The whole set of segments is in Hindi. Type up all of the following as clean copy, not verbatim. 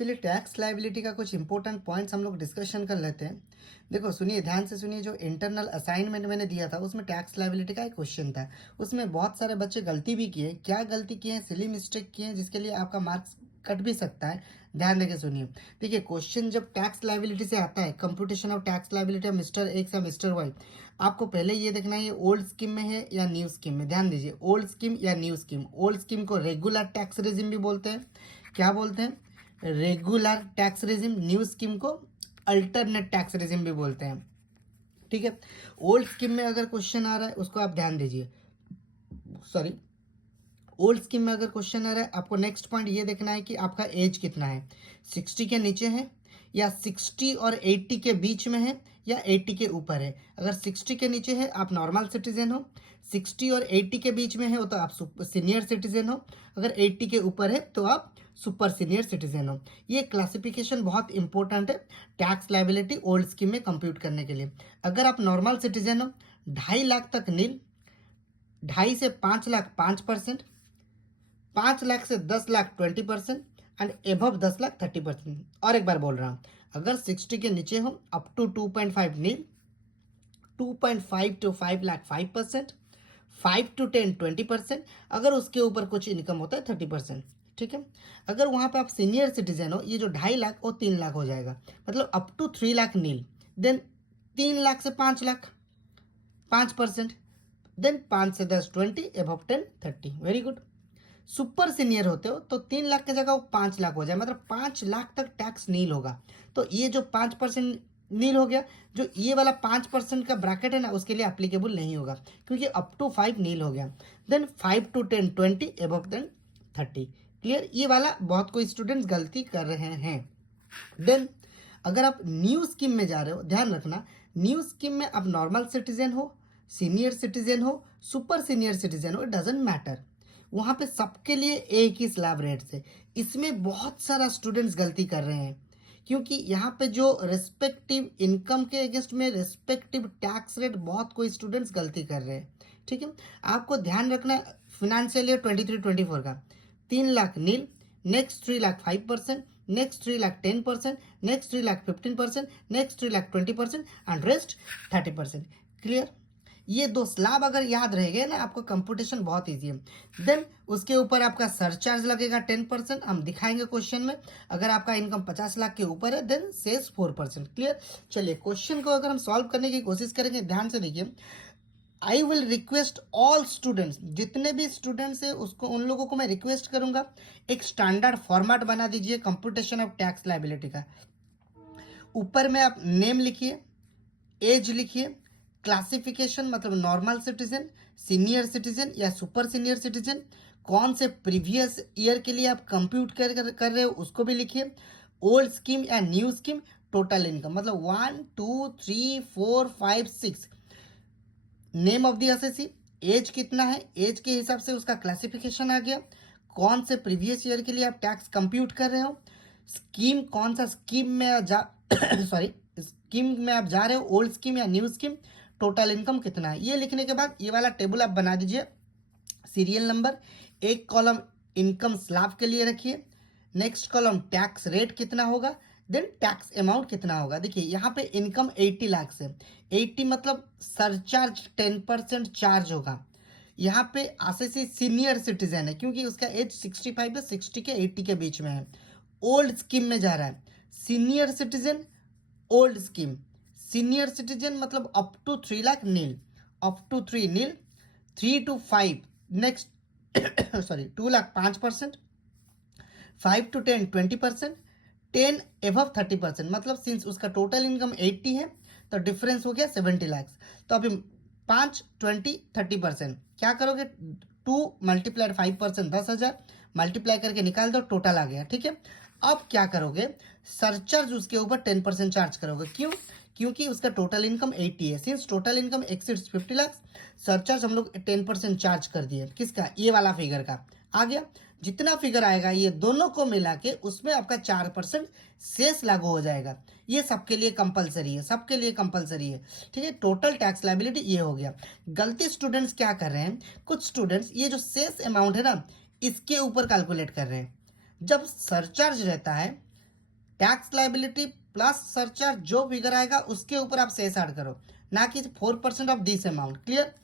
चलिए टैक्स लायबिलिटी का कुछ इंपॉर्टेंट पॉइंट्स हम लोग डिस्कशन कर लेते हैं। देखो सुनिए, ध्यान से सुनिए। जो इंटरनल असाइनमेंट मैंने दिया था उसमें टैक्स लायबिलिटी का एक क्वेश्चन था। उसमें बहुत सारे बच्चे गलती भी किए। क्या गलती किए हैं? सिली मिस्टेक किए हैं जिसके लिए आपका मार्क्स कट भी सकता है। ध्यान देके सुनिए। देखिए क्वेश्चन जब टैक्स लायबिलिटी से आता है, computation of tax liability mister x या मिस्टर वाई, आपको पहले ये देखना है ये ओल्ड स्कीम में है या न्यू स्कीम में। ध्यान दीजिए, ओल्ड स्कीम या न्यू स्कीम। ओल्ड स्कीम को रेगुलर टैक्स रेजिम भी बोलते हैं। क्या बोलते हैं? Regular tax regime. New scheme को अल्टरनेट टैक्स रेजिम भी बोलते हैं। ठीक है। ओल्ड स्कीम में अगर क्वेश्चन आ रहा है उसको आप ध्यान दीजिए। सॉरी, ओल्ड स्कीम में अगर क्वेश्चन आ रहा है, आपको नेक्स्ट पॉइंट ये देखना है कि आपका एज कितना है। 60 के नीचे है या 60 और 80 के बीच में है या 80 के ऊपर है। अगर 60 के नीचे है आप नॉर्मल सिटीजन हो, 60 और 80 के बीच में हो तो आप सीनियर सिटीजन हो, अगर 80 के ऊपर है तो आप सुपर सीनियर सिटीजन हो। ये क्लासिफिकेशन बहुत इंपॉर्टेंट है टैक्स लायबिलिटी ओल्ड स्कीम में कंप्यूट करने के लिए। अगर आप नॉर्मल सिटीजन हो, 2.5 लाख तक नील, 2.5 से 5 लाख 5%, 5 लाख से 10 लाख 20% एंड एबव 10 लाख 30%। और एक बार बोल रहा हूँ, अगर 60 के नीचे हो up to 2.5 nil, 2.5 to 5 lakh 5%, 5 to 10 20%, अगर उसके ऊपर कुछ इनकम होता है 30%। ठीक है। अगर वहाँ पे आप सीनियर सिटीजन हो, ये जो 2.5 लाख और 3 लाख हो जाएगा, मतलब up to 3 lakh nil, then 3 lakh से 5 लाख 5%, देन 5 से 10 20, above 10 30। Very good. Super senior होते हो तो 3 लाख की जगह वो 5 लाख हो जाए, मतलब 5 लाख तक टैक्स नील होगा। तो ये जो 5% नील हो गया, जो ये वाला 5% का ब्रैकेट है ना, उसके लिए अप्लीकेबल नहीं होगा क्योंकि अप टू 5 नील हो गया। Then 5 to 10 20, above then 30। Clear? ये वाला बहुत कोई स्टूडेंट्स गलती कर रहे हैं। देन अगर आप न्यू स्कीम में जा रहे हो, ध्यान रखना, न्यू स्कीम में आप नॉर्मल सिटीजन हो, सीनियर सिटीजन हो, सुपर सीनियर सिटीजन हो, इट डजेंट मैटर। वहाँ पे सबके लिए एक ही स्लैब रेट से। इसमें बहुत सारा स्टूडेंट्स गलती कर रहे हैं क्योंकि यहाँ पे जो रिस्पेक्टिव इनकम के अगेंस्ट में रिस्पेक्टिव टैक्स रेट बहुत कोई स्टूडेंट्स गलती कर रहे हैं। ठीक है। आपको ध्यान रखना, फिनेंशियल ईयर 23-24 का 3 lakh nil, next 3 lakh 5%, next 3 lakh 10%, next 3 lakh 15%, next 3 lakh 20% and rest 30%। Clear? ये दो स्लैब अगर याद रह गए ना, आपको कंप्यूटेशन बहुत ईजी है। देन उसके ऊपर आपका सरचार्ज लगेगा 10%, हम दिखाएंगे क्वेश्चन में। अगर आपका इनकम 50 लाख के ऊपर है देन सेस 4%। क्लियर? चलिए क्वेश्चन को अगर हम सॉल्व करने की कोशिश करेंगे, ध्यान से देखिए। I will request all students, जितने भी स्टूडेंट्स है उसको, उन लोगों को मैं रिक्वेस्ट करूंगा एक स्टैंडर्ड फॉर्मेट बना दीजिए कंप्यूटेशन ऑफ टैक्स लायबिलिटी का। ऊपर में आप नेम लिखिए, एज लिखिए, क्लासिफिकेशन मतलब नॉर्मल सिटीजन, सीनियर सिटीजन या सुपर सीनियर सिटीजन, कौन से प्रीवियस ईयर के लिए आप कंप्यूट कर रहे हो उसको भी लिखिए, ओल्ड स्कीम या न्यू स्कीम, टोटल इनकम मतलब 1 2 3 4 5 6, name of the SSC, age कितना है, एज के हिसाब से उसका क्लासिफिकेशन आ गया, कौन से प्रीवियस ईयर के लिए आप टैक्स कंप्यूट कर रहे हो, स्कीम कौन सा स्कीम में जा सॉरी, स्कीम में आप जा रहे हो, ओल्ड स्कीम या न्यू स्कीम, टोटल इनकम कितना है। ये लिखने के बाद ये वाला टेबल आप बना दीजिए। सीरियल नंबर, एक कॉलम इनकम स्लैब के लिए रखिए, नेक्स्ट कॉलम टैक्स रेट कितना होगा, देन टैक्स अमाउंट कितना होगा। देखिए यहाँ पे इनकम 80 लाख से, 80 मतलब सरचार्ज 10% चार्ज होगा। यहाँ पे आरसीसी सीनियर सिटीजन है क्योंकि उसका एज 65 है, 60 के 80 के बीच में है। ओल्ड स्कीम में जा रहा है, senior citizen, old scheme, senior citizen मतलब up to 3 lakh nil, up to 3 nil, 3 to 5 next sorry 2 lakh 5%, 5 to 10 20%, 10 above 30%, मतलब सिंस उसका टोटल इनकम 80 है तो डिफरेंस हो गया 70 लाख। तो अभी 5 20 30% क्या करोगे, 2 मल्टीप्लाइड 5% 10,000 मल्टीप्लाई करके निकाल दो, टोटल आ गया। ठीक है। अब क्या करोगे, सरचार्ज उसके ऊपर 10% चार्ज करोगे। क्यों? क्योंकि उसका टोटल इनकम 80 है, since total income exceeds 50 lakh, surcharge हम लोग 10% चार्ज कर दिए। किसका? ये वाला फिगर का आ गया। जितना फिगर आएगा ये दोनों को मिला के उसमें आपका 4% सेस लागू हो जाएगा। ये सबके लिए कंपलसरी है, सबके लिए कंपलसरी है। ठीक है। टोटल टैक्स लायबिलिटी ये हो गया। गलती स्टूडेंट्स क्या कर रहे हैं, कुछ स्टूडेंट्स ये जो सेस अमाउंट है ना, इसके ऊपर कैलकुलेट कर रहे हैं। जब सरचार्ज रहता है टैक्स लाइबिलिटी प्लस सरचार्ज जो फिगर आएगा उसके ऊपर आप सेस ऐड करो, ना कि 4% of this amount. Clear,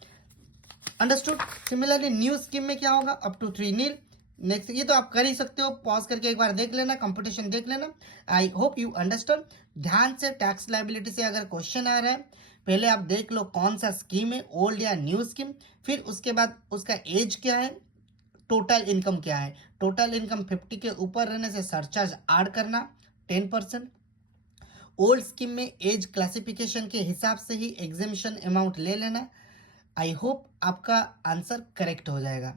understood. Similarly new scheme में क्या होगा, अप टू 3 नील। नेक्स्ट ये तो आप कर ही सकते हो, पॉज करके एक बार देख लेना, कंपटीशन देख लेना। I hope you understand. ध्यान से टैक्स लाइबिलिटी से अगर क्वेश्चन आ रहा है, पहले आप देख लो कौन सा स्कीम है, ओल्ड या न्यू स्कीम, फिर उसके बाद उसका एज क्या है, टोटल इनकम क्या है। टोटल इनकम 50 के ऊपर रहने से सरचार्ज ऐड करना 10%। ओल्ड स्कीम में एज क्लासिफिकेशन के हिसाब से ही एग्जामिशन अमाउंट ले लेना। आई होप आपका आंसर करेक्ट हो जाएगा।